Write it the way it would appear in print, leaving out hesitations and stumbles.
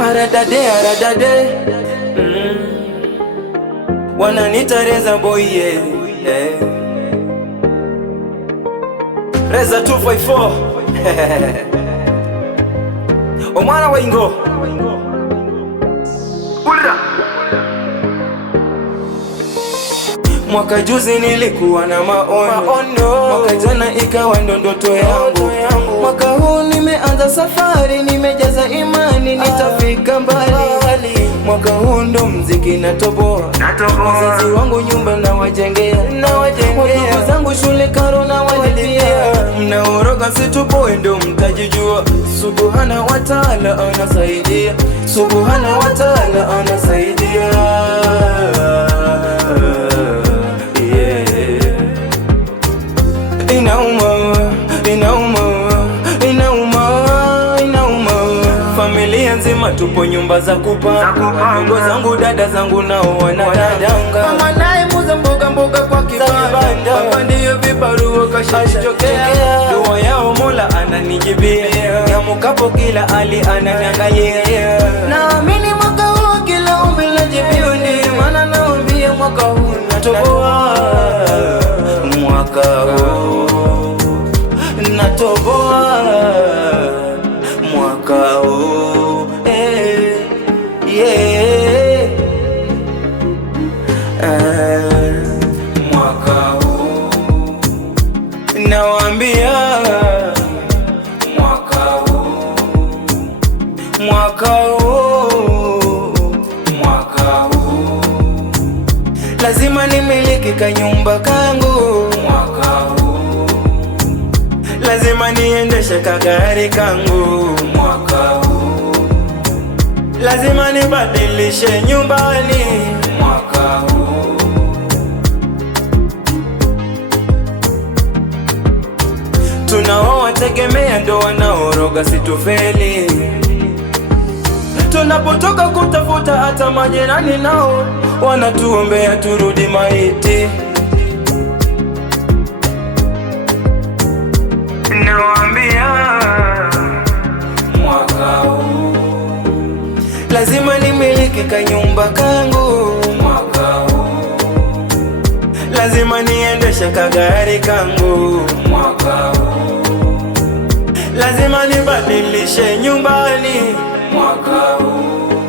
Aradade wananita Reza boy Reza 254 Omwana wa Ingo Ulira. Mwaka juzi nilikuwa na maono, mwaka jana ikawa ndo ndoto yangu. Mwaka huu nimeanza safari, nimejaza imani nitafika mbali. Mwaka huu ndo mziki natoboa, wazazi wangu nyumba na wajengea, wadogo zangu shule karo na walipia. Mnaoroga situboe ndo mtajijua, Subhana wa Ta'ala anasaidia, Subhana wa Ta'ala anasaidia. Familia nzima tupo nyumba za kupanga, ndugu zangu dada zangu nao wanadanga. Mama naye muza mboga kwa kibanda, baba ndiyo vibarua kashachokea. Dua yao Mola ananijibia, yamukapo kila hali ananiangalia. Naamini mwaka huu kila ombi lajibiwa, ndiyo maana naambia mwaka huu natoboa. Mwaka huu natoboa, mwaka huu mwaka huu nawaambia, mwaka huu, mwaka huu, mwaka huu lazima nimiliki kanyumba kangu. Mwaka huu lazima niendeshe kagari kangu. Mwaka huu lazima nibadilishe nyumbani. Mwaka huu tunaowategemea ndo wanaoroga situfeli. Tunapotoka kutafuta hata majirani nao wanatuombea turudi maiti. Nawaambia mwaka huu lazima nimiliki kanyumba kangu. Mwaka huu lazima niendeshe kagari kangu. Mwaka huu lazima nibadilishe nyumbani. Mwaka huu